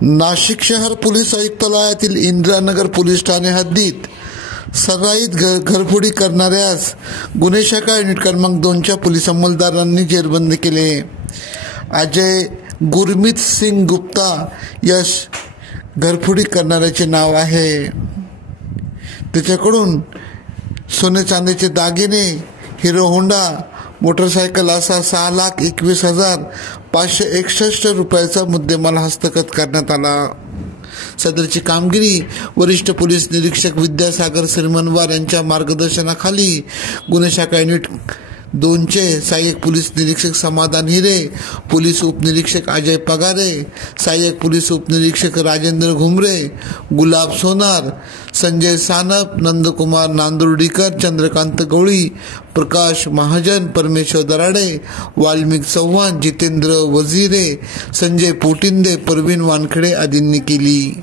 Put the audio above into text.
नाशिक शहर police आयुक्तालयातील Indiranagar police Thane हद्दीत सराईत घरफोडी करणाऱ्यास गुन्हे शाखा युनिट क्रमांक 2च्या पोलीस अंमलदारांनी जेरबंद केले। अजय गुरमीत सिंग गुप्ता यश घरफोडी करणाऱ्याचे नाव आहे। त्याच्याकडून सोने चांदीचे दागिने, हिरो होंडा मोटरसायकल असा 6,21,561 रुपयाचा मुद्देमाल हस्तगत करण्यात आला। सदरची कामगिरी वरिष्ठ पोलीस निरीक्षक विद्यासागर श्रीमनवार यांच्या मार्गदर्शनाखाली गुन्हे शाखा युनिट 2चे सहाय्यक पोलीस निरीक्षक समाधान हिरे, पोलीस उपनिरीक्षक अजय पगारे, सहाय्यक पोलीस उपनिरीक्षक राजेंद्र घुमरे, गुलाब सोनार, संजय सानप, नंदकुमार नांदुर्डीकर, चंद्रकांत गवळी, प्रकाश महाजन, परमेश्वर दराडे, वाल्मिक चव्हाण, जितेंद्र वजीरे, संजय पोटिंदे, परवीन वानखेडे आदींनी केली।